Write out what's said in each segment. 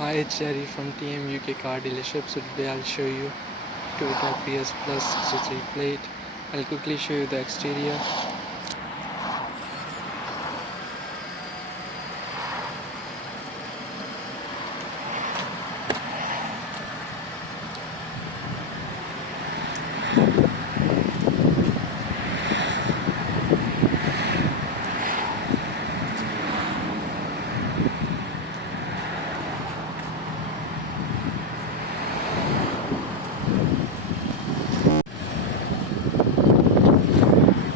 Hi, it's Jerry from TM UK car dealership. So today I'll show you Toyota Prius Plus 63 plate. I'll quickly show you the exterior.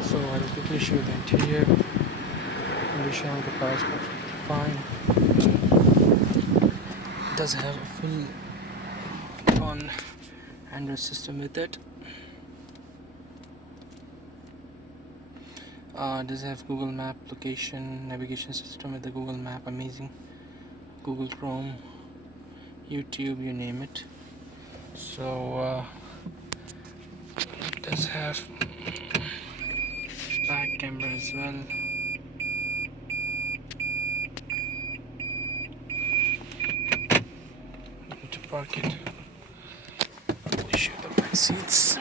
So I'll quickly show you the interior. Condition of the car is perfectly fine. It does have a full on Android system with it. Does have Google Map location navigation system with the Google Map, amazing. Google Chrome, YouTube, you name it. So it does have back camera as well. Need to park it. Show the back seats.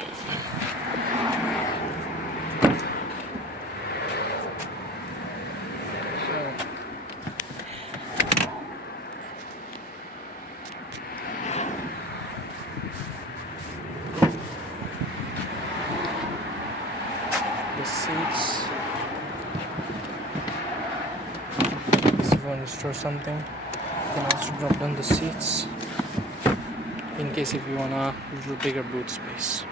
The seats. If you want to store something, you can also drop down the seats in case if you want a little bigger boot space.